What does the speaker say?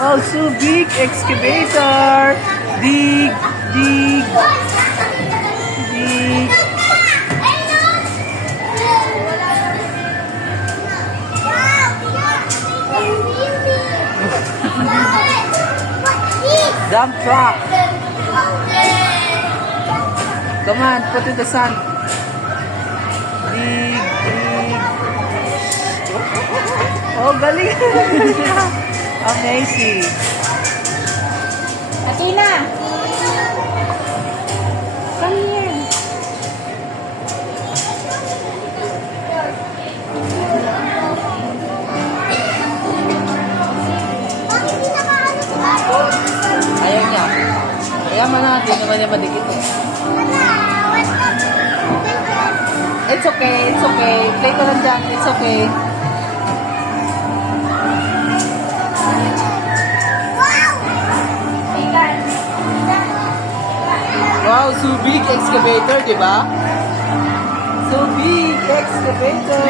Oh, so big excavator. Dig, dig, dig. Dump truck. Come on, put in the sun. Dig, dig. Oh, galing. Amazing. Athena! Come here. Ayaw niya. Kaya man natin naman niya madikit eh. It's okay, it's okay. Play ko lang dyan, it's okay. Wow, so big excavator, di ba? So big excavator.